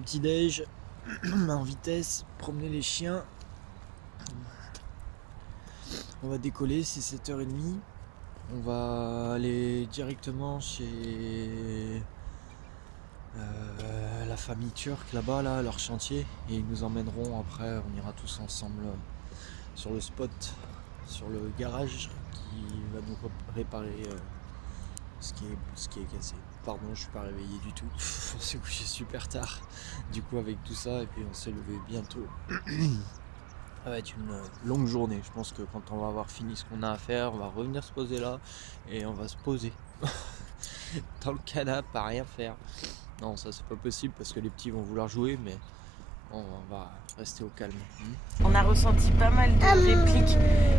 petit déj en vitesse, promener les chiens. On va décoller, c'est 7h30. On va aller directement chez la famille turque là-bas, là, leur chantier. Et ils nous emmèneront après, on ira tous ensemble sur le spot, sur le garage qui va nous réparer ce qui est cassé. Pardon, je suis pas réveillé du tout. On s'est couché super tard. Du coup, avec tout ça, et puis on s'est levé bientôt. Ça va être une longue journée. Je pense que quand on va avoir fini ce qu'on a à faire, on va revenir se poser là et on va se poser dans le canapé à rien faire. Non, ça c'est pas possible parce que les petits vont vouloir jouer, mais on va rester au calme. On a ressenti pas mal de répliques.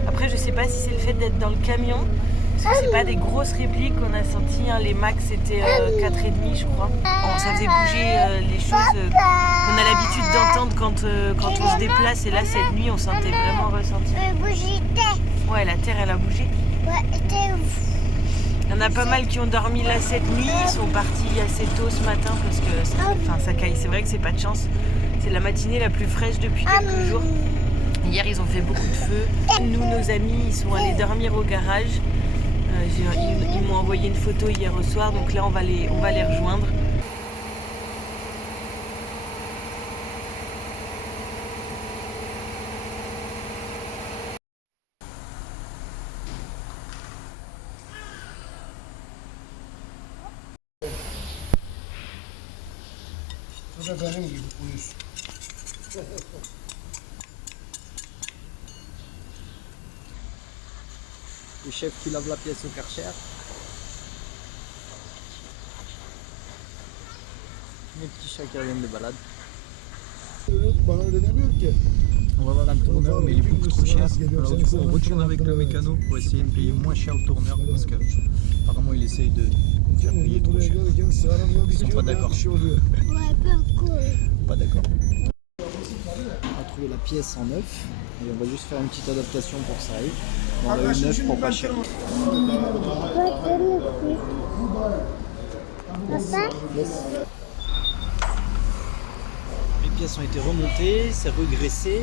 Après, je sais pas si c'est le fait d'être dans le camion, parce que c'est pas des grosses répliques qu'on a senties. Hein. Les max c'était 4,5 je crois. Ça faisait bouger les choses qu'on a l'habitude d'entendre quand on se déplace. Et là, cette nuit, on sentait vraiment ressenti. Ouais, la terre, elle a bougé. Il y en a pas mal qui ont dormi là cette nuit. Ils sont partis assez tôt ce matin parce que ça caille. C'est vrai que c'est pas de chance. C'est la matinée la plus fraîche depuis quelques jours. Hier, ils ont fait beaucoup de feu. Nous, nos amis, ils sont allés dormir au garage. Ils m'ont envoyé une photo hier au soir. Donc là, on va les rejoindre. Le chef qui lave la pièce au Karcher. Mes petits chats qui reviennent de balade. On va voir un tourneur, mais il est beaucoup trop cher. Alors du coup, on retourne avec le mécano pour essayer de payer moins cher au tourneur parce que apparemment il essaye de faire payer trop cher. Ils sont pas d'accord. Pas d'accord. On a trouvé la pièce en neuf et on va juste faire une petite adaptation pour que ça aille. On a eu neuf pour pas cher. Yes. Les pièces ont été remontées, c'est regraissé.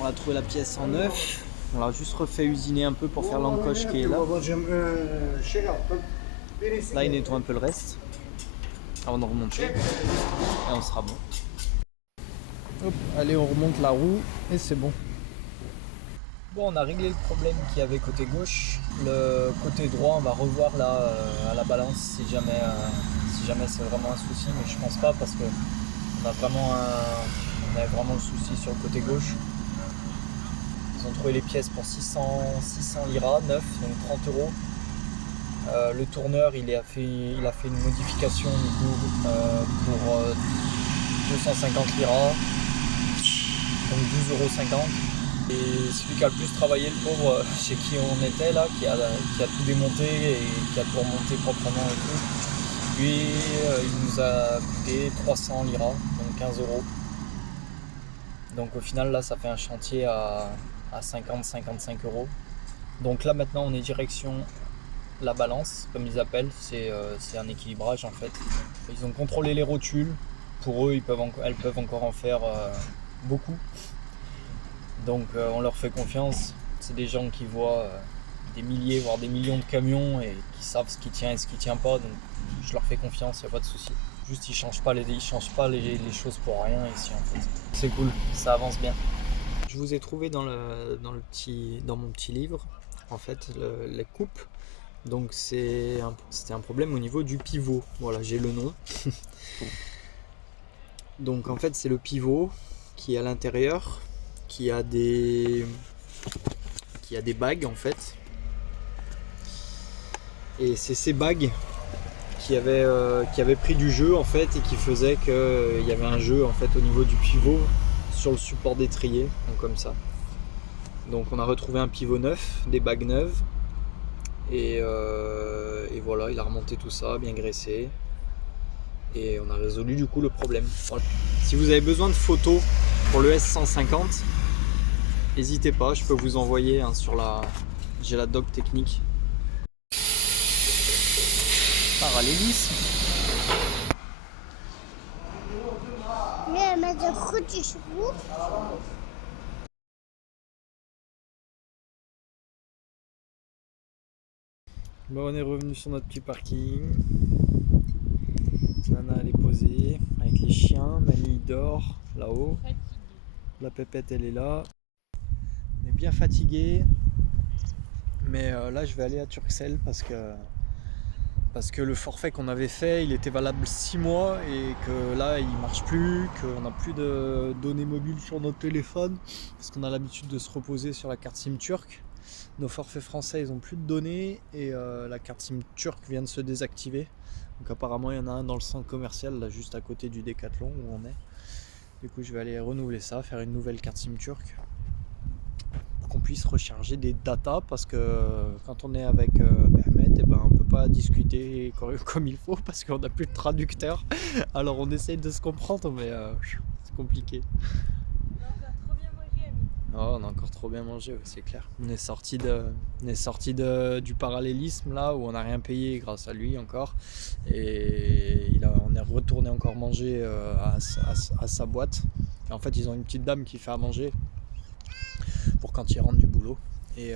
On a trouvé la pièce en neuf. On l'a juste refait usiner un peu pour faire l'encoche qui est là. Là, il nettoie un peu le reste avant de remonter et on sera bon. Hop, allez, on remonte la roue et c'est bon. Bon, on a réglé le problème qu'il y avait côté gauche. Le côté droit, on va revoir là à la balance si jamais c'est vraiment un souci, mais je pense pas parce que on avait vraiment le souci sur le côté gauche. Ils ont trouvé les pièces pour 600 liras, 9, donc 30 euros. Le tourneur, il a fait une modification du coup pour 250 liras, donc 12,50 €. Et celui qui a le plus travaillé, le pauvre, chez qui on était là, qui a tout démonté et qui a tout remonté proprement et tout, lui, il nous a coûté 300 liras, donc 15 €. Donc au final, là, ça fait un chantier à 50-55 €. Donc là, maintenant, on est direction la balance, comme ils appellent, c'est un équilibrage en fait. Ils ont contrôlé les rotules, pour eux, elles peuvent encore en faire beaucoup. Donc on leur fait confiance, c'est des gens qui voient des milliers voire des millions de camions et qui savent ce qui tient et ce qui tient pas, donc je leur fais confiance, il n'y a pas de souci. Juste ils changent pas les choses pour rien ici en fait. C'est cool, ça avance bien. Je vous ai trouvé dans mon petit livre en fait les coupes, donc c'était un problème au niveau du pivot, voilà j'ai le nom. Donc en fait c'est le pivot qui est à l'intérieur, qui a des bagues en fait, et c'est ces bagues qui avaient pris du jeu en fait et qui faisaient qu'il y avait un jeu en fait au niveau du pivot sur le support d'étrier, donc comme ça. Donc on a retrouvé un pivot neuf, des bagues neuves et voilà, il a remonté tout ça, bien graissé, et on a résolu du coup le problème. Voilà. Si vous avez besoin de photos pour le S150, n'hésitez pas, je peux vous envoyer j'ai la doc technique. Parallélisme. Bon, on est revenu sur notre petit parking. Nana elle est posée avec les chiens. Mamie dort là-haut. La pépette elle est là. On est bien fatigué. Mais là je vais aller à Turkcell parce que le forfait qu'on avait fait il était valable 6 mois et que là il marche plus, qu'on n'a plus de données mobiles sur notre téléphone parce qu'on a l'habitude de se reposer sur la carte SIM turque. Nos forfaits français ils ont plus de données et la carte SIM turque vient de se désactiver. Donc apparemment il y en a un dans le centre commercial là juste à côté du Decathlon où on est. Du coup je vais aller renouveler ça, faire une nouvelle carte SIM turque pour qu'on puisse recharger des datas parce que quand on est avec Mehmet, on peut pas discuter comme il faut parce qu'on n'a plus de traducteur. Alors on essaye de se comprendre mais c'est compliqué. Oh, on a encore trop bien mangé, ouais, c'est clair. On est sorti du parallélisme là où on n'a rien payé grâce à lui encore. Et on est retourné encore manger à sa boîte. Et en fait, ils ont une petite dame qui fait à manger pour quand ils rentrent du boulot. Et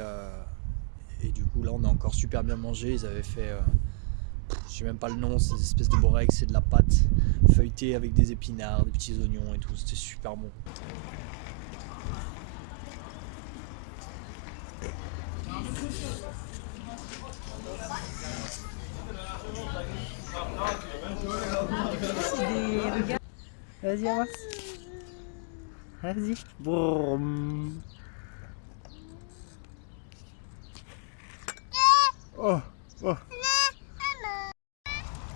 du coup, là, on a encore super bien mangé. Ils avaient fait, je sais même pas le nom, ces espèces de borex, c'est de la pâte feuilletée avec des épinards, des petits oignons et tout. C'était super bon. Vas-y, avance. Vas-y. Boum. Oh, oh.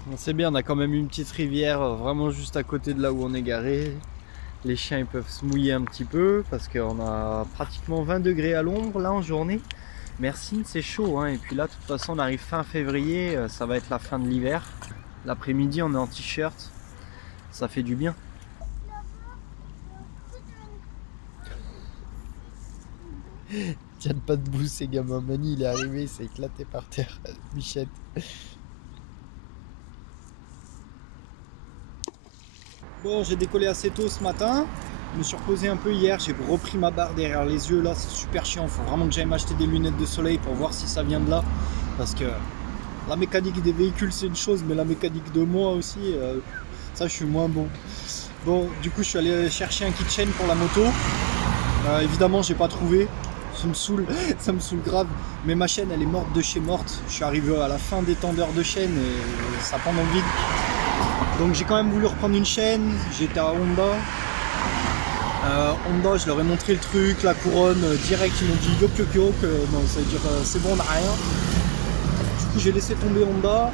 Bon, c'est bien, on a quand même une petite rivière vraiment juste à côté de là où on est garé. Les chiens ils peuvent se mouiller un petit peu parce qu'on a pratiquement 20 degrés à l'ombre là en journée. Merci, c'est chaud hein. Et puis là de toute façon on arrive fin février, ça va être la fin de l'hiver. L'après-midi on est en t-shirt, ça fait du bien. Tiens pas debout ces gamins, Mani il est arrivé, il s'est éclaté par terre, Michette. Bon, j'ai décollé assez tôt ce matin, je me suis reposé un peu hier, j'ai repris ma barre derrière les yeux là, c'est super chiant, faut vraiment que j'aille m'acheter des lunettes de soleil pour voir si ça vient de là, parce que la mécanique des véhicules c'est une chose, mais la mécanique de moi aussi, ça je suis moins bon. Bon, du coup je suis allé chercher un keychain pour la moto, évidemment j'ai pas trouvé, ça me saoule grave, mais ma chaîne elle est morte de chez morte, je suis arrivé à la fin des tendeurs de chaîne et ça pend dans le vide. Donc j'ai quand même voulu reprendre une chaîne, j'étais à Honda. Honda, je leur ai montré le truc, la couronne, direct ils m'ont dit yok yok yok, non ça veut dire c'est bon on n'a rien. Du coup j'ai laissé tomber Honda,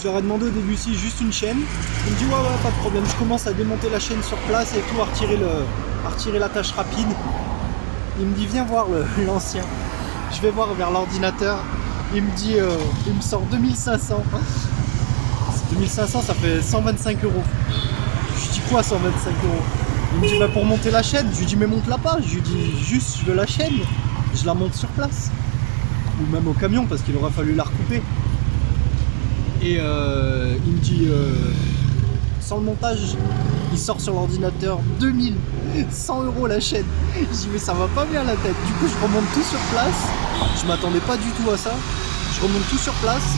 je leur ai demandé au début si juste une chaîne. Ils me disent ouais pas de problème, je commence à démonter la chaîne sur place et tout, à retirer la tâche rapide. Il me dit viens voir l'ancien, je vais voir vers l'ordinateur, il me dit, il me sort 2500. 2500 ça fait 125 euros. Je dis quoi 125 euros? Il me dit bah pour monter la chaîne. Je lui dis mais monte la pas. Je lui dis juste je veux la chaîne. Je la monte sur place. Ou même au camion parce qu'il aura fallu la recouper. Et il me dit sans le montage il sort sur l'ordinateur 2100 euros la chaîne. Je dis mais ça va pas bien la tête. Du coup je remonte tout sur place. Je m'attendais pas du tout à ça. Je remonte tout sur place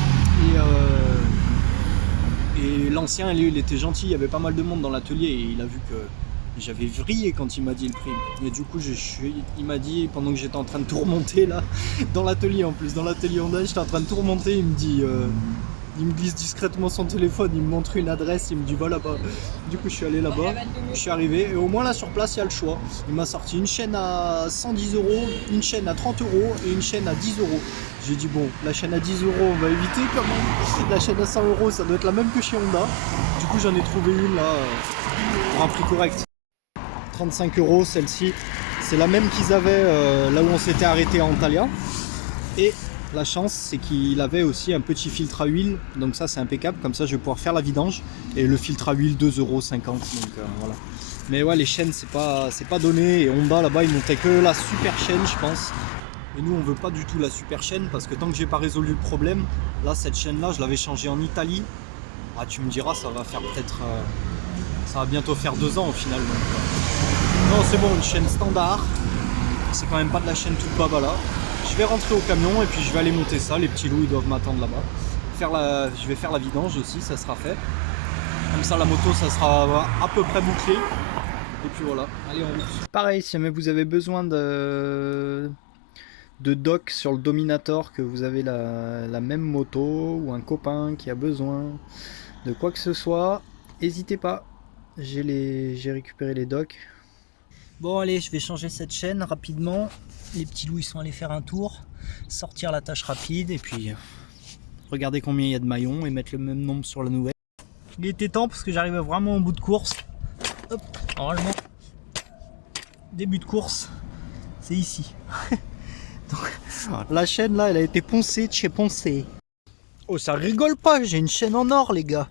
et l'ancien, lui, il était gentil, il y avait pas mal de monde dans l'atelier et il a vu que j'avais vrillé quand il m'a dit le prix. Et du coup, il m'a dit, pendant que j'étais en train de tout remonter là, dans l'atelier en plus, dans l'atelier Honda, j'étais en train de tout remonter, il me dit, il me glisse discrètement son téléphone, il me montre une adresse, il me dit va là-bas. Du coup, je suis allé là-bas, je suis arrivé et au moins là sur place, il y a le choix. Il m'a sorti une chaîne à 110 euros, une chaîne à 30 euros et une chaîne à 10 euros. J'ai dit bon, la chaîne à 10 euros on va éviter quand même, la chaîne à 100 euros ça doit être la même que chez Honda. Du coup j'en ai trouvé une là pour un prix correct. 35 euros celle-ci, c'est la même qu'ils avaient là où on s'était arrêté à Antalya. Et la chance c'est qu'il avait aussi un petit filtre à huile, donc ça c'est impeccable, comme ça je vais pouvoir faire la vidange. Et le filtre à huile 2,50 €, donc voilà. Mais ouais les chaînes c'est pas donné, et Honda là-bas ils montaient que la super chaîne je pense. Et nous on veut pas du tout la super chaîne parce que tant que j'ai pas résolu le problème, là cette chaîne là je l'avais changée en Italie. Ah tu me diras ça va faire peut-être Ça va bientôt faire 2 ans au final. Donc, non, c'est bon, une chaîne standard. C'est quand même pas de la chaîne toute baba là. Je vais rentrer au camion et puis je vais aller monter ça. Les petits loups ils doivent m'attendre là-bas. Je vais faire la vidange aussi, ça sera fait. Comme ça la moto ça sera à peu près bouclé. Et puis voilà, allez en route. Pareil, si jamais vous avez besoin de dock sur le Dominator, que vous avez la même moto ou un copain qui a besoin de quoi que ce soit, n'hésitez pas. J'ai récupéré les docks. Bon allez, je vais changer cette chaîne rapidement. Les petits loups ils sont allés faire un tour, sortir la tâche rapide et puis regarder combien il y a de maillons et mettre le même nombre sur la nouvelle. Il était temps parce que j'arrive vraiment au bout de course. Hop, normalement, début de course, c'est ici. Donc, la chaîne là, elle a été poncée de chez Poncé. Oh, ça rigole pas, j'ai une chaîne en or les gars.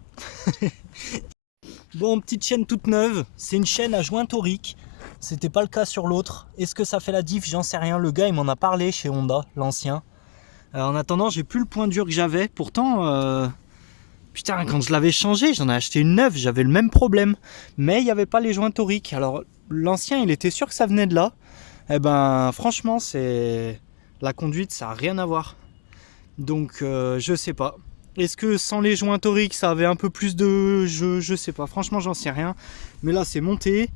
Bon, petite chaîne toute neuve, c'est une chaîne à joint torique. C'était pas le cas sur l'autre. Est-ce que ça fait la diff? J'en sais rien. Le gars il m'en a parlé chez Honda, l'ancien. En attendant, j'ai plus le point dur que j'avais. Pourtant, putain, quand je l'avais changé, j'en ai acheté une neuve, j'avais le même problème. Mais il n'y avait pas les joints toriques. Alors l'ancien, il était sûr que ça venait de là. Eh ben, franchement, c'est la conduite, ça n'a rien à voir. Donc, je sais pas. Est-ce que sans les joints toriques, ça avait un peu plus de... Je sais pas. Franchement, j'en sais rien. Mais là, c'est monté.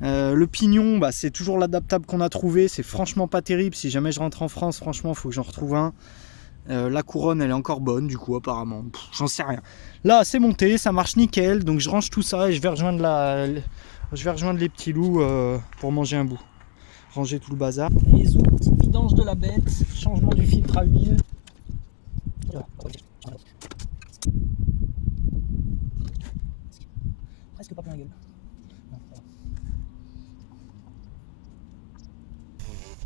Le pignon, bah, c'est toujours l'adaptable qu'on a trouvé. C'est franchement pas terrible. Si jamais je rentre en France, franchement, il faut que j'en retrouve un. La couronne, elle est encore bonne, du coup, apparemment. J'en sais rien. Là, c'est monté, ça marche nickel. Donc, je range tout ça et je vais rejoindre les petits loups pour manger un bout. Ranger tout le bazar. Les autres petites vidanges de la bête. Changement du filtre à huile. Presque pas plein la gueule.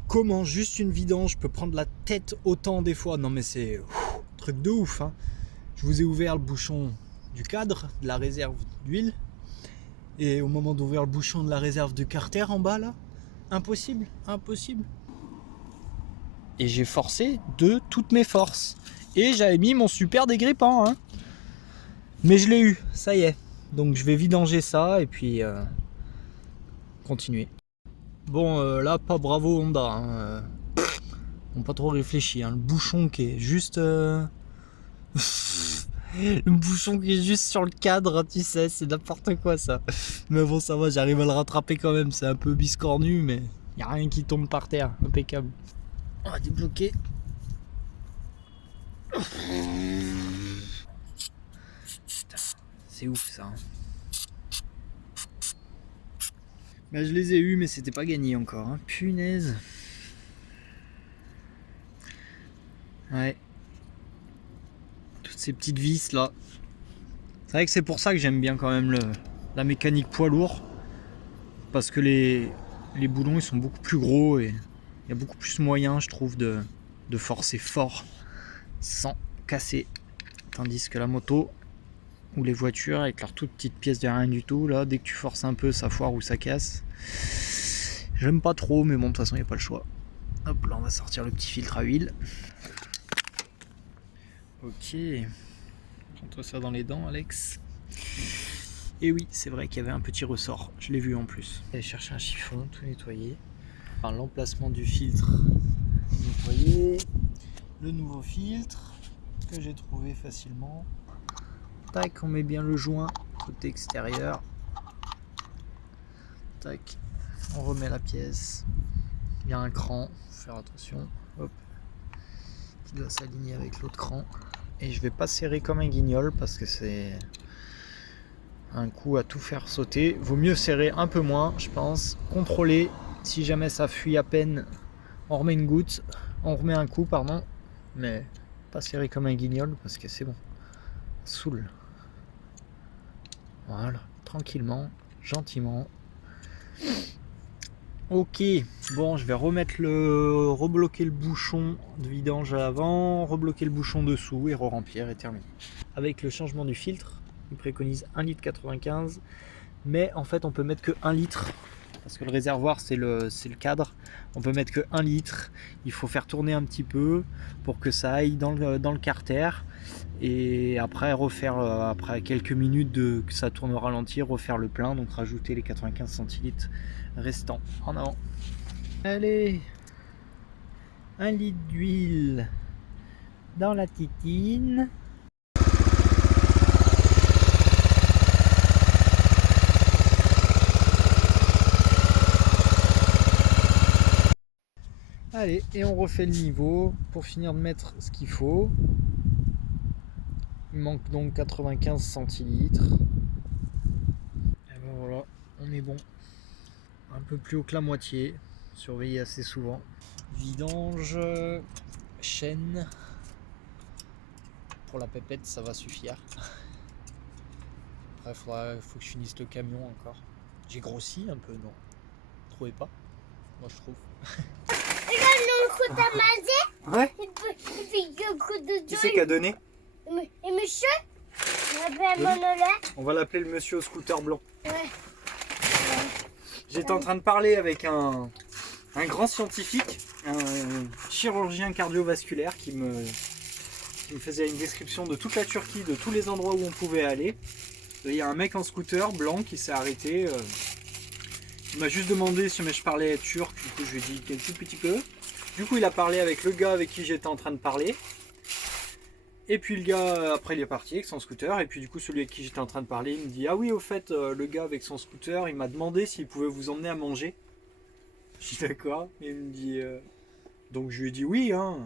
Comment juste une vidange peut prendre la tête autant des fois? Non mais c'est truc de ouf hein. Je vous ai ouvert le bouchon du cadre de la réserve d'huile et au moment d'ouvrir le bouchon de la réserve de carter en bas là, impossible, impossible. Et j'ai forcé de toutes mes forces et j'avais mis mon super dégrippant hein. Mais je l'ai eu, ça y est. Donc je vais vidanger ça et puis continuer. Bon là pas bravo Honda hein. On n'a pas trop réfléchi hein. Le bouchon qui est juste le bouchon qui est juste sur le cadre, tu sais, c'est n'importe quoi ça. Mais bon ça va, j'arrive à le rattraper quand même. C'est un peu biscornu mais il n'y a rien qui tombe par terre. Impeccable. On va débloquer. C'est ouf ça hein. Bah, je les ai eus mais c'était pas gagné encore hein. Punaise. Ouais. Toutes ces petites vis là. C'est vrai que c'est pour ça que j'aime bien quand même la mécanique poids lourd. Parce que les boulons ils sont beaucoup plus gros et il y a beaucoup plus moyen je trouve de forcer fort sans casser. Tandis que la moto ou les voitures avec leurs toutes petites pièces de rien du tout, là dès que tu forces un peu ça foire ou ça casse. J'aime pas trop mais bon de toute façon il n'y a pas le choix. Hop là on va sortir le petit filtre à huile. Ok, prends-toi ça dans les dents Alex. Et oui c'est vrai qu'il y avait un petit ressort, je l'ai vu en plus. Aller chercher un chiffon, tout nettoyer. Enfin, l'emplacement du filtre nettoyé. Le nouveau filtre que j'ai trouvé facilement. Tac, on met bien le joint côté extérieur. Tac, on remet la pièce. Il y a un cran, faut faire attention. Hop, qui doit s'aligner avec l'autre cran. Et je vais pas serrer comme un guignol parce que c'est un coup à tout faire sauter. Vaut mieux serrer un peu moins, je pense. Contrôler. Si jamais ça fuit à peine, on remet une goutte. On remet un coup, pardon. Mais pas serré comme un guignol parce que c'est bon. Saoule. Voilà, tranquillement, gentiment. Ok, bon, je vais rebloquer le bouchon de vidange à l'avant, rebloquer le bouchon dessous et re-remplir et terminer. Avec le changement du filtre, il préconise 1,95 litre, mais en fait on peut mettre que 1 litre parce que le réservoir c'est le cadre. On peut mettre que 1 litre. Il faut faire tourner un petit peu pour que ça aille dans le carter. Et après refaire, après quelques minutes que ça tourne au ralenti, refaire le plein, donc rajouter les 95 centilitres restants. En avant. Allez, 1 litre d'huile dans la titine. Allez, et on refait le niveau pour finir de mettre ce qu'il faut. Il manque donc 95 centilitres. Et ben voilà, on est bon. Un peu plus haut que la moitié. Surveillez assez souvent. Vidange, chaîne. Pour la pépette, ça va suffire. Après, il faut que je finisse le camion encore. J'ai grossi un peu, non? Vous trouvez pas? Moi, je trouve. Ouais. Qui c'est qui a donné? Et monsieur, on va l'appeler le monsieur au scooter blanc. Ouais. J'étais en train de parler avec un grand scientifique, un chirurgien cardiovasculaire qui me faisait une description de toute la Turquie, de tous les endroits où on pouvait aller. Il y a un mec en scooter blanc qui s'est arrêté. Il m'a juste demandé si je parlais turc, du coup je lui ai dit un tout petit peu. Du coup il a parlé avec le gars avec qui j'étais en train de parler. Et puis le gars après il est parti avec son scooter. Et puis du coup celui avec qui j'étais en train de parler il me dit: ah oui, au fait le gars avec son scooter il m'a demandé s'il pouvait vous emmener à manger. Je dis d'accord. Et il me dit donc je lui ai dit oui hein.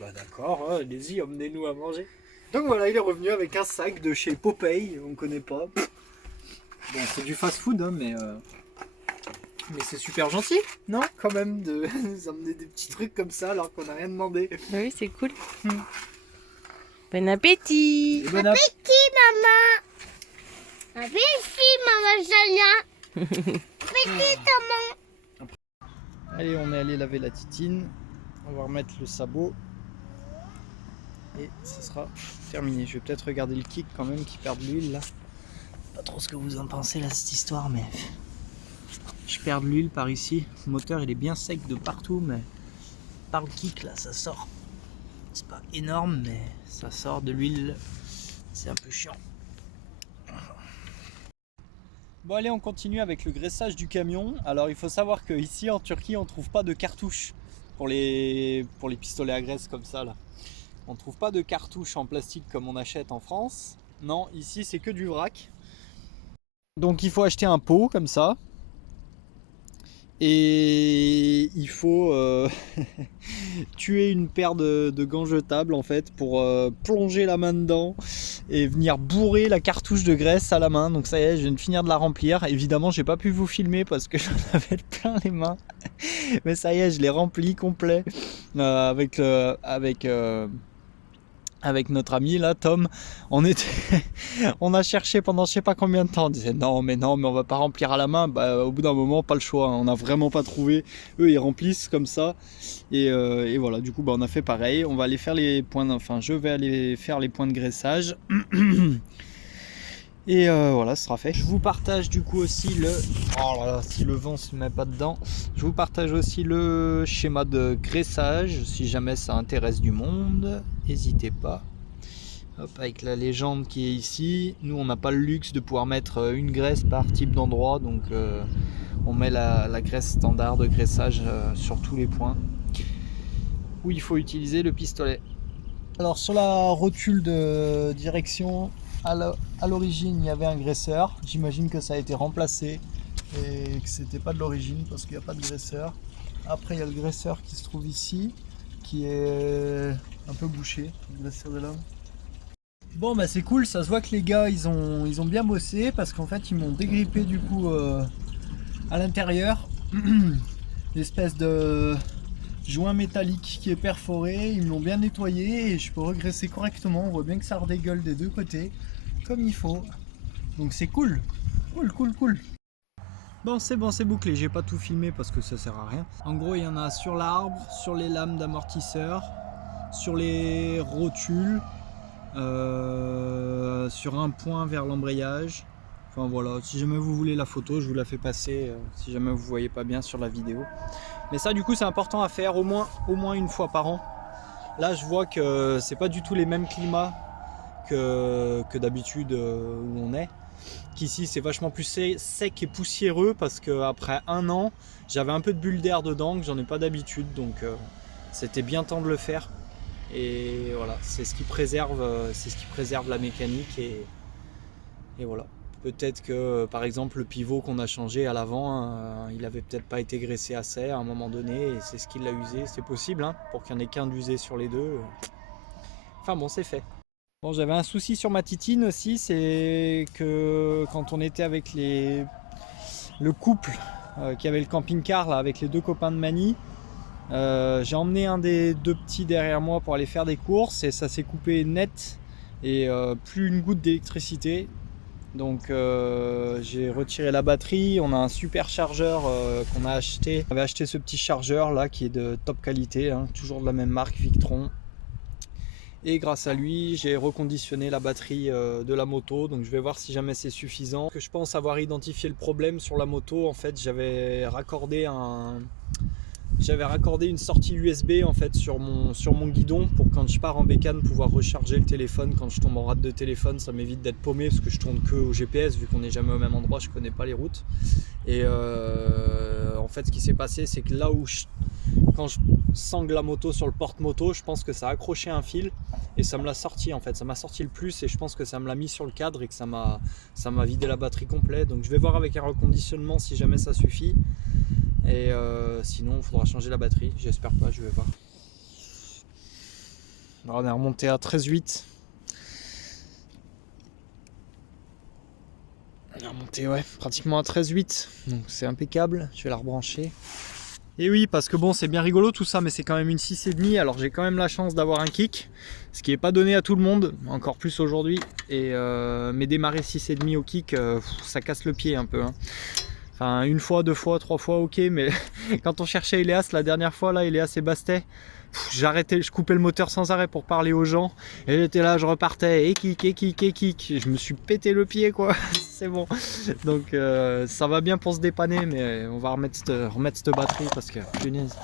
Bah d'accord, hein, allez-y, emmenez-nous à manger. Donc voilà, il est revenu avec un sac de chez Popeye, on connaît pas. Bon, c'est du fast-food, hein, mais c'est super gentil, non? Quand même, de nous emmener des petits trucs comme ça alors qu'on n'a rien demandé. Oui, c'est cool. Bon appétit. Et bon appétit. maman. Appétit, maman Sonia. Appétit, maman. Allez, on est allé laver la titine. On va remettre le sabot. Et ce sera terminé. Je vais peut-être regarder le kick quand même qui perd de l'huile là. Pas trop ce que vous en pensez là cette histoire, mais je perds de l'huile par ici. Le moteur il est bien sec de partout, mais par le kick là ça sort. C'est pas énorme, mais ça sort de l'huile. C'est un peu chiant. Bon allez, on continue avec le graissage du camion. Alors il faut savoir qu'ici en Turquie on trouve pas de cartouches pour les pistolets à graisse comme ça là. On trouve pas de cartouches en plastique comme on achète en France. Non, ici c'est que du vrac. Donc il faut acheter un pot comme ça. Et il faut tuer une paire de gants jetables en fait pour plonger la main dedans et venir bourrer la cartouche de graisse à la main. Donc ça y est, je viens de finir de la remplir. Évidemment j'ai pas pu vous filmer parce que j'en avais plein les mains. Mais ça y est, je l'ai rempli complet avec notre ami là, Tom. On a cherché pendant je sais pas combien de temps. On disait non mais on va pas remplir à la main. Bah, au bout d'un moment, pas le choix. On n'a vraiment pas trouvé. Eux ils remplissent comme ça. Et voilà, du coup bah, on a fait pareil. On va aller faire les points. Enfin, je vais aller faire les points de graissage. Et voilà, ce sera fait. Je vous partage du coup aussi le... Oh là là, si le vent se met pas dedans. Je vous partage aussi le schéma de graissage. Si jamais ça intéresse du monde, n'hésitez pas. Hop, avec la légende qui est ici. Nous, on n'a pas le luxe de pouvoir mettre une graisse par type d'endroit. Donc on met la graisse standard de graissage sur tous les points où il faut utiliser le pistolet. Alors sur la rotule de direction, à l'origine il y avait un graisseur. J'imagine que ça a été remplacé et que c'était pas de l'origine parce qu'il n'y a pas de graisseur. Après il y a le graisseur qui se trouve ici qui est un peu bouché, le graisseur de l'homme. Bon bah c'est cool, ça se voit que les gars ils ont bien bossé parce qu'en fait ils m'ont dégrippé du coup à l'intérieur l'espèce de joint métallique qui est perforé. Ils me l'ont bien nettoyé et je peux regraisser correctement. On voit bien que ça redégueule des deux côtés comme il faut, donc c'est cool. Bon c'est bouclé, j'ai pas tout filmé parce que ça sert à rien. En gros il y en a sur l'arbre, sur les lames d'amortisseur, sur les rotules, sur un point vers l'embrayage. Enfin voilà, si jamais vous voulez la photo, je vous la fais passer si jamais vous voyez pas bien sur la vidéo. Mais ça du coup c'est important à faire au moins une fois par an. Là je vois que c'est pas du tout les mêmes climats que d'habitude où on est. Qu'ici c'est vachement plus sec et poussiéreux parce qu'après un an j'avais un peu de bulles d'air dedans que j'en ai pas d'habitude, donc c'était bien temps de le faire. Et voilà, c'est ce qui préserve la mécanique et voilà. Peut-être que par exemple le pivot qu'on a changé à l'avant, il avait peut-être pas été graissé assez à un moment donné et c'est ce qui l'a usé, c'est possible hein, pour qu'il n'y en ait qu'un d'usé sur les deux. Enfin bon, c'est fait. Bon, j'avais un souci sur ma titine aussi, c'est que quand on était avec le couple qui avait le camping-car là, avec les deux copains de Mani, j'ai emmené un des deux petits derrière moi pour aller faire des courses et ça s'est coupé net et plus une goutte d'électricité. Donc j'ai retiré la batterie, on a un super chargeur qu'on a acheté. On avait acheté ce petit chargeur là qui est de top qualité, hein, toujours de la même marque, Victron. Et grâce à lui, j'ai reconditionné la batterie de la moto. Donc je vais voir si jamais c'est suffisant. Que je pense avoir identifié le problème sur la moto. En fait, j'avais raccordé une sortie USB en fait sur mon guidon pour quand je pars en bécane pouvoir recharger le téléphone quand je tombe en rade de téléphone. Ça m'évite d'être paumé parce que je tourne que au GPS vu qu'on n'est jamais au même endroit, je connais pas les routes. Et en fait ce qui s'est passé c'est que là où quand je sangle la moto sur le porte-moto, je pense que ça a accroché un fil et ça me l'a sorti en fait, ça m'a sorti le plus et je pense que ça me l'a mis sur le cadre et que ça m'a vidé la batterie complète. Donc je vais voir avec un reconditionnement si jamais ça suffit. Et sinon il faudra changer la batterie, j'espère pas, je vais voir. Alors, on est remonté à 13,8. On est remonté pratiquement à 13,8, donc c'est impeccable, je vais la rebrancher. Et oui, parce que bon, c'est bien rigolo tout ça, mais c'est quand même une 6,5, alors j'ai quand même la chance d'avoir un kick, ce qui n'est pas donné à tout le monde, encore plus aujourd'hui. Et mais démarrer 6,5 au kick, ça casse le pied un peu, hein. Enfin, une fois, deux fois, trois fois, ok, mais quand on cherchait Eléas la dernière fois, là, Eléas et Bastet, j'arrêtais, je coupais le moteur sans arrêt pour parler aux gens, et j'étais là, je repartais, et kick, et je me suis pété le pied, quoi, c'est bon. Donc, ça va bien pour se dépanner, mais on va remettre cette batterie parce que, punaise.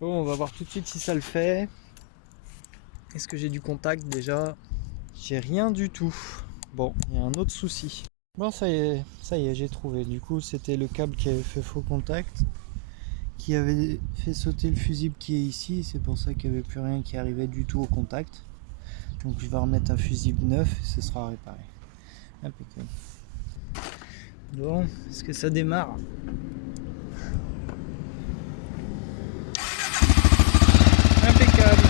Bon, on va voir tout de suite si ça le fait. Est-ce que j'ai du contact déjà? J'ai rien du tout. Bon, il y a un autre souci. Bon, ça y est, j'ai trouvé. Du coup, c'était le câble qui avait fait faux contact, qui avait fait sauter le fusible qui est ici. C'est pour ça qu'il n'y avait plus rien qui arrivait du tout au contact. Donc, je vais remettre un fusible neuf et ce sera réparé. Impeccable. Bon, est-ce que ça démarre? Impeccable.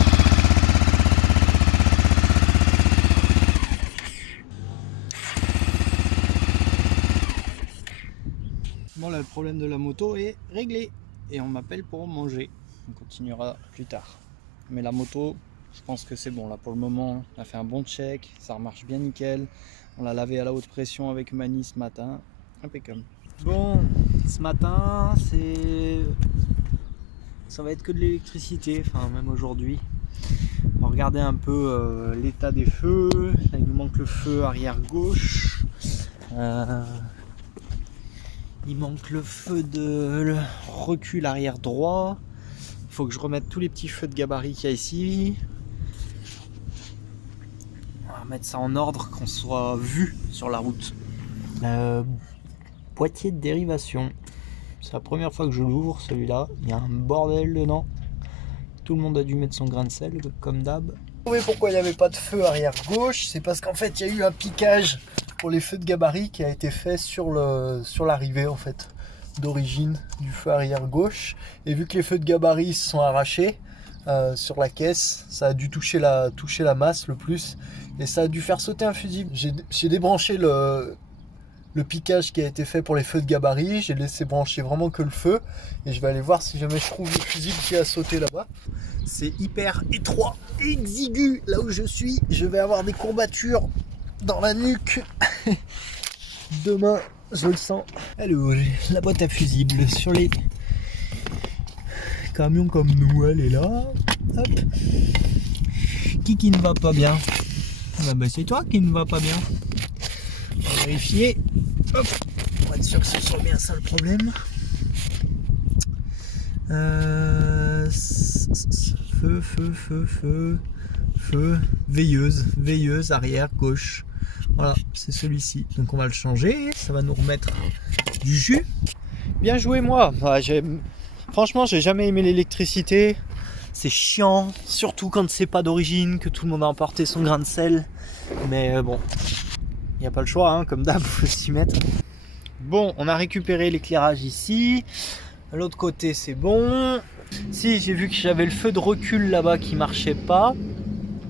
Bon, là le problème de la moto est réglé et on m'appelle pour manger. On continuera plus tard. Mais la moto, je pense que c'est bon là pour le moment. On a fait un bon check, ça marche bien nickel. On l'a lavé à la haute pression avec Mani ce matin. Impeccable. Bon, ce matin, ça va être que de l'électricité, enfin même aujourd'hui. On va regarder un peu l'état des feux. Là, il nous manque le feu arrière gauche. Il manque le feu de recul arrière droit. Il faut que je remette tous les petits feux de gabarit qu'il y a ici. On va mettre ça en ordre, qu'on soit vu sur la route. Boîtier de dérivation. C'est la première fois que je l'ouvre celui-là. Il y a un bordel dedans. Tout le monde a dû mettre son grain de sel comme d'hab. Vous savez pourquoi il n'y avait pas de feu arrière gauche? C'est parce qu'en fait il y a eu un piquage pour les feux de gabarit qui a été fait sur l'arrivée en fait d'origine du feu arrière gauche, et vu que les feux de gabarit se sont arrachés sur la caisse, ça a dû toucher la masse le plus et ça a dû faire sauter un fusible. J'ai débranché le piquage qui a été fait pour les feux de gabarit, j'ai laissé brancher vraiment que le feu et je vais aller voir si jamais je trouve le fusible qui a sauté là-bas. C'est hyper étroit, exigu là où je suis, je vais avoir des courbatures dans la nuque. Demain, je le sens. Alors, la boîte à fusibles sur les camions comme nous, elle est là. Hop. Qui ne va pas bien? Bah, c'est toi qui ne va pas bien. On va vérifier. Hop, on va être sûr que ce soit bien ça le problème. Feu, veilleuse arrière gauche. Voilà, c'est celui-ci. Donc on va le changer, ça va nous remettre du jus. Bien joué moi. Franchement, j'ai jamais aimé l'électricité. C'est chiant, surtout quand c'est pas d'origine, que tout le monde a emporté son grain de sel. Mais bon, il n'y a pas le choix, hein, comme d'hab, faut s'y mettre. Bon, on a récupéré l'éclairage ici. De l'autre côté, c'est bon. Si, j'ai vu que j'avais le feu de recul là-bas qui marchait pas.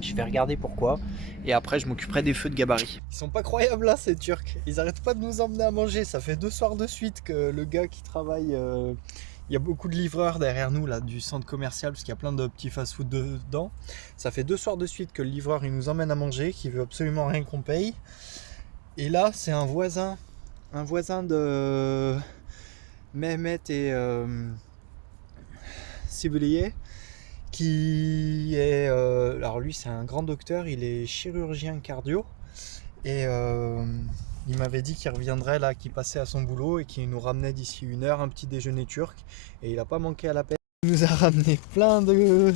Je vais regarder pourquoi. Et après, je m'occuperai des feux de gabarit. Ils sont pas croyables là, ces Turcs. Ils arrêtent pas de nous emmener à manger. Ça fait 2 soirs de suite que le gars qui travaille... Il y a beaucoup de livreurs derrière nous là du centre commercial parce qu'il y a plein de petits fast-food dedans. Ça fait 2 soirs de suite que le livreur il nous emmène à manger, qui veut absolument rien qu'on paye. Et là c'est un voisin de Mehmet et Sibeliye qui est alors lui c'est un grand docteur, il est chirurgien cardio et il m'avait dit qu'il reviendrait là, qu'il passait à son boulot et qu'il nous ramenait d'ici 1 heure un petit déjeuner turc. Et il n'a pas manqué à l'appel. Il nous a ramené plein de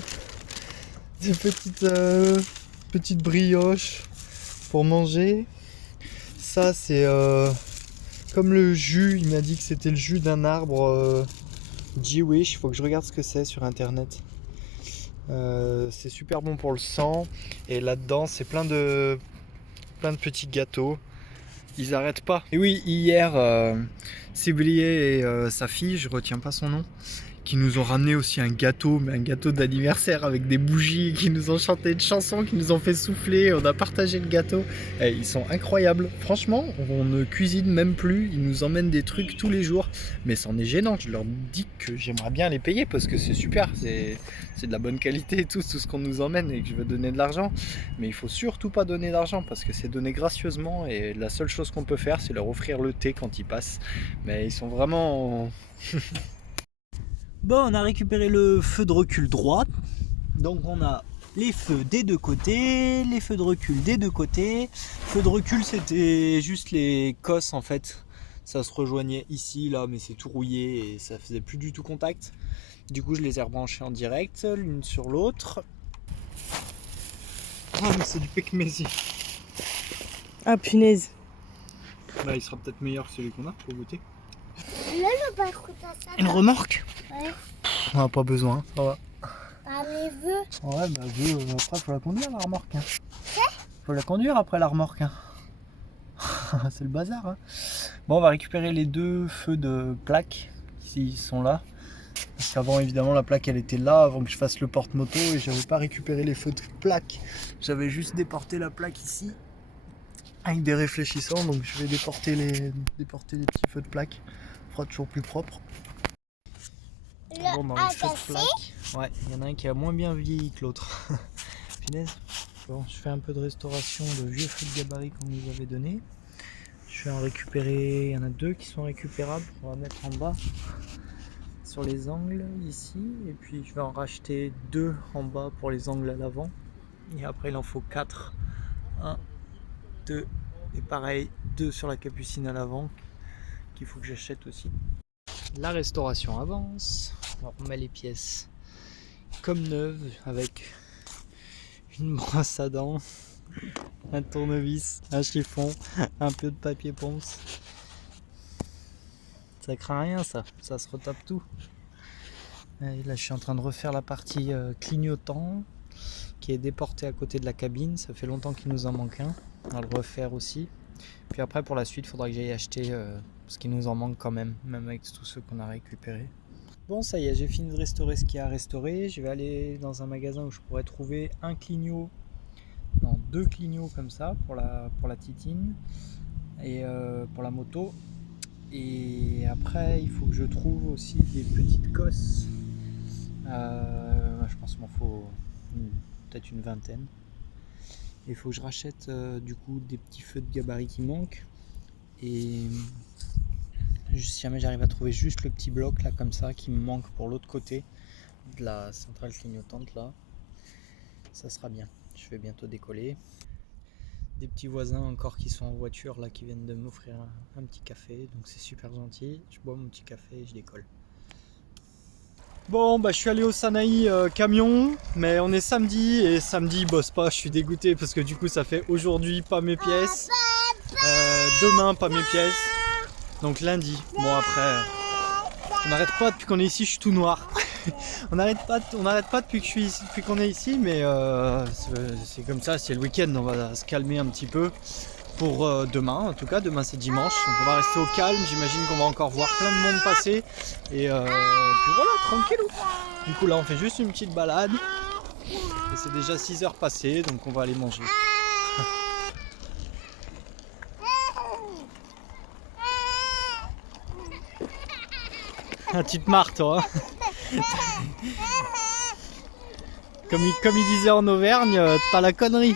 petites brioches pour manger. Ça c'est comme le jus, il m'a dit que c'était le jus d'un arbre Jewish. Il faut que je regarde ce que c'est sur internet. C'est super bon pour le sang. Et là-dedans c'est plein de petits gâteaux. Ils arrêtent pas. Et oui, hier, Sibeliye et sa fille, je retiens pas son nom, qui nous ont ramené aussi un gâteau, mais un gâteau d'anniversaire avec des bougies, qui nous ont chanté une chanson, qui nous ont fait souffler, on a partagé le gâteau. Et ils sont incroyables. Franchement, on ne cuisine même plus, ils nous emmènent des trucs tous les jours. Mais c'en est gênant, je leur dis que j'aimerais bien les payer parce que c'est super, c'est de la bonne qualité et tout ce qu'on nous emmène et que je veux donner de l'argent. Mais il faut surtout pas donner d'argent parce que c'est donné gracieusement et la seule chose qu'on peut faire c'est leur offrir le thé quand ils passent. Mais ils sont vraiment... Bon, on a récupéré le feu de recul droit. Donc on a les feux des 2 côtés, les feux de recul des 2 côtés. Feu de recul c'était juste les cosses en fait. Ça se rejoignait ici, là, mais c'est tout rouillé et ça faisait plus du tout contact. Du coup je les ai rebranchés en direct, l'une sur l'autre. Ah mais c'est du pekmezi. Ah punaise. Là il sera peut-être meilleur que celui qu'on a pour goûter. Là, je vais écouter ça. Une remorque? Ouais. On n'a pas besoin, ça va. Bah, mes vœux. Ouais, bah après faut la conduire la remorque. Hein. Faut la conduire après la remorque. Hein. C'est le bazar. Hein. Bon, on va récupérer les 2 feux de plaque. Ils sont là. Parce qu'avant, évidemment, la plaque elle était là avant que je fasse le porte-moto et j'avais pas récupéré les feux de plaque. J'avais juste déporté la plaque ici avec des réfléchissants. Donc je vais déporter les petits feux de plaque. On fera toujours plus propre. Bon, dans les feux de plaque, ouais, il y en a un qui a moins bien vieilli que l'autre. Finesse. Bon, je fais un peu de restauration de vieux feux de gabarit qu'on nous avait donné. Je vais en récupérer, il y en a 2 qui sont récupérables. On va mettre en bas sur les angles ici. Et puis je vais en racheter 2 en bas pour les angles à l'avant. Et après il en faut 4. 1, 2 et pareil 2 sur la capucine à l'avant qu'il faut que j'achète aussi. La restauration avance, on remet les pièces comme neuves avec une brosse à dents, un tournevis, un chiffon, un peu de papier ponce. Ça craint rien ça se retape tout. Et là je suis en train de refaire la partie clignotant qui est déportée à côté de la cabine, ça fait longtemps qu'il nous en manque un, on va le refaire aussi. Puis après pour la suite il faudra que j'aille acheter ce qui nous en manque quand même avec tous ceux qu'on a récupérés. Bon ça y est, j'ai fini de restaurer ce qu'il y a à restaurer. Je vais aller dans un magasin où je pourrais trouver un clignot, non 2 clignots comme ça pour la titine et pour la moto. Et après il faut que je trouve aussi des petites cosses. Je pense qu'il m'en faut peut-être une vingtaine. Il faut que je rachète du coup des petits feux de gabarit qui manquent. Et si jamais j'arrive à trouver juste le petit bloc là comme ça qui me manque pour l'autre côté de la centrale clignotante là, ça sera bien. Je vais bientôt décoller. des petits voisins encore qui sont en voiture là, qui viennent de m'offrir un petit café, donc c'est super gentil. Je bois mon petit café et je décolle. Bon, bah je suis allé au Sanaï camion, mais on est samedi et samedi ils bossent pas. Je suis dégoûté parce que du coup ça fait aujourd'hui pas mes pièces, demain pas mes pièces, donc lundi. Bon après, on n'arrête pas depuis qu'on est ici, je suis tout noir. on n'arrête pas depuis qu'on est ici, mais c'est comme ça, c'est le week-end, on va se calmer un petit peu pour demain. En tout cas, demain c'est dimanche, donc on va rester au calme. J'imagine qu'on va encore voir plein de monde passer. Et puis voilà, tranquillou. Du coup là on fait juste une petite balade. Et c'est déjà 6 heures passées, donc on va aller manger. Ah, tu te marres toi. Comme il disait en Auvergne, t'as la connerie.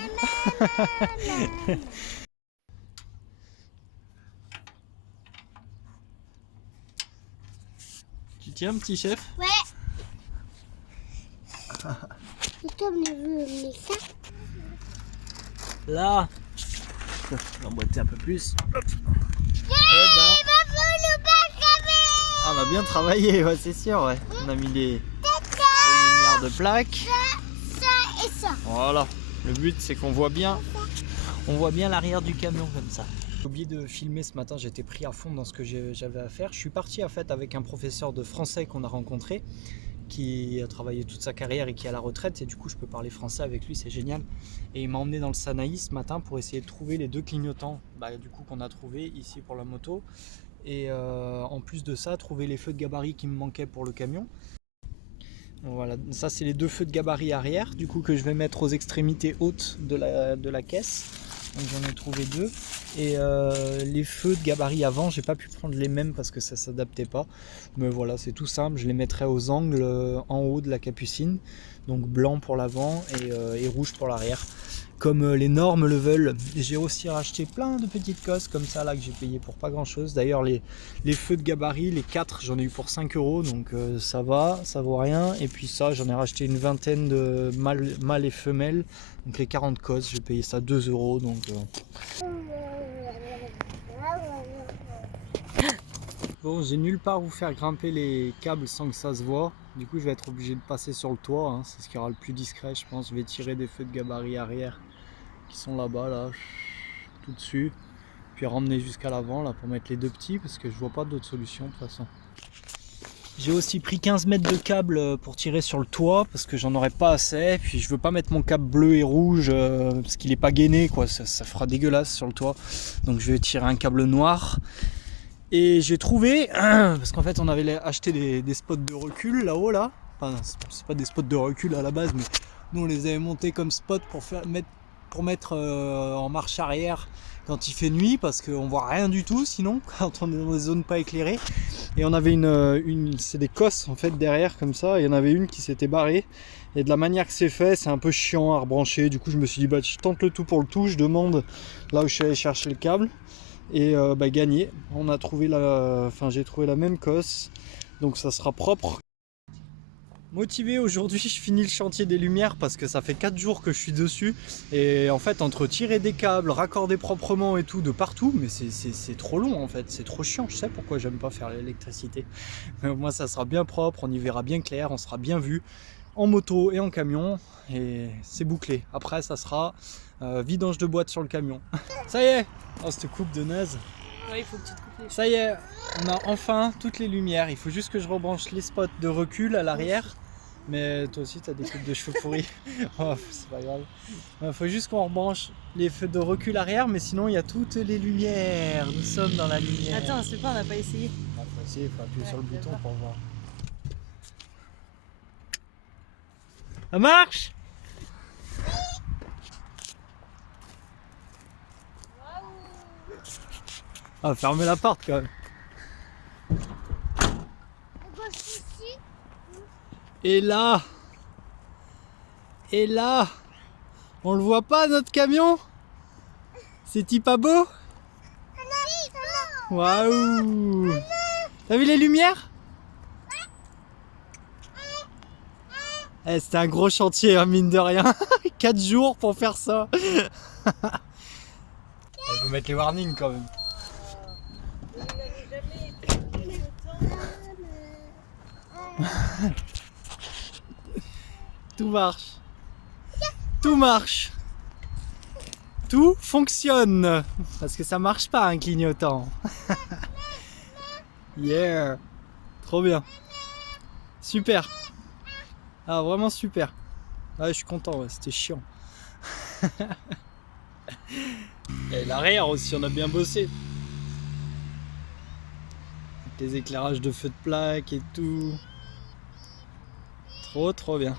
Tu tiens, petit chef? Ouais. Et comme je veux mais ça. Là, on va emboîter un peu plus. Hop. On a bien travaillé, ouais, c'est sûr. Ouais. On a mis les lumières de plaque. Ça et ça. Voilà. Le but c'est qu'on voit bien. On voit bien l'arrière du camion comme ça. J'ai oublié de filmer ce matin, j'étais pris à fond dans ce que j'avais à faire. Je suis parti en fait avec un professeur de français qu'on a rencontré, qui a travaillé toute sa carrière et qui est à la retraite, et du coup je peux parler français avec lui, c'est génial. Et il m'a emmené dans le Sanaï ce matin pour essayer de trouver les deux clignotants du coup qu'on a trouvé ici pour la moto. Et en plus de ça, trouver les feux de gabarit qui me manquaient pour le camion. Voilà, ça c'est les deux feux de gabarit arrière du coup que je vais mettre aux extrémités hautes de la caisse. Donc j'en ai trouvé deux. Et les feux de gabarit avant, j'ai pas pu prendre les mêmes parce que ça s'adaptait pas. Mais voilà, c'est tout simple, je les mettrai aux angles en haut de la capucine. Donc blanc pour l'avant et rouge pour l'arrière. Comme les normes le veulent. J'ai aussi racheté plein de petites cosses comme ça là que j'ai payé pour pas grand chose. D'ailleurs les feux de gabarit, les 4 j'en ai eu pour 5 €, donc ça va, ça vaut rien. Et puis ça j'en ai racheté une vingtaine de mâles et femelles, donc les 40 cosses j'ai payé ça 2 €, donc bon, j'ai nulle part où faire grimper les câbles sans que ça se voit. Du coup je vais être obligé de passer sur le toit, hein. C'est ce qui aura le plus discret je pense. Je vais tirer des feux de gabarit arrière qui sont là-bas, là, tout dessus, puis ramener jusqu'à l'avant là pour mettre les deux petits parce que je vois pas d'autre solution de toute façon. J'ai aussi pris 15 mètres de câble pour tirer sur le toit parce que j'en aurais pas assez, puis je veux pas mettre mon câble bleu et rouge parce qu'il est pas gainé quoi, ça fera dégueulasse sur le toit, donc je vais tirer un câble noir. Et j'ai trouvé, parce qu'en fait on avait acheté des spots de recul là-haut là, enfin c'est pas des spots de recul à la base, mais nous on les avait montés comme spots pour mettre en marche arrière quand il fait nuit, parce qu'on voit rien du tout sinon quand on est dans des zones pas éclairées. Et on avait c'est des cosses en fait derrière comme ça, il y en avait une qui s'était barrée, et de la manière que c'est fait c'est un peu chiant à rebrancher. Du coup je me suis dit je tente le tout pour le tout, je demande là où je suis allé chercher le câble. Et gagné, on a trouvé j'ai trouvé la même cosse, donc ça sera propre. Motivé aujourd'hui, je finis le chantier des lumières parce que ça fait 4 jours que je suis dessus, et en fait entre tirer des câbles, raccorder proprement et tout de partout, mais c'est trop long en fait, c'est trop chiant. Je sais pourquoi j'aime pas faire l'électricité, mais au moins ça sera bien propre, on y verra bien clair, on sera bien vu en moto et en camion, et c'est bouclé. Après ça sera vidange de boîte sur le camion. Ça y est. Oh, cette coupe de naze. Ouais, il faut que tu te coupes les. Ça y est, on a enfin toutes les lumières. Il faut juste que je rebranche les spots de recul à l'arrière. Mais toi aussi, tu as des coupes de cheveux pourris. Oh, c'est pas grave. Il faut juste qu'on rebranche les feux de recul arrière, mais sinon, il y a toutes les lumières. Nous sommes dans la lumière. Attends, c'est pas, on n'a pas essayé. Il faut essayer, il faut appuyer sur le bouton pour voir. Ça marche? Ah, fermez la porte quand même. Et là, on le voit pas notre camion? C'est-il pas beau? Waouh! T'as vu les lumières? C'était un gros chantier, hein, mine de rien. 4 jours pour faire ça. Faut mettre les warnings quand même. Tout marche. Tout marche. Tout fonctionne. Parce que ça marche pas un clignotant. Yeah. Trop bien. Super. Ah vraiment super. Ah, je suis content, ouais, c'était chiant. Et l'arrière aussi, on a bien bossé. Avec les éclairages de feu de plaque et tout. Trop bien.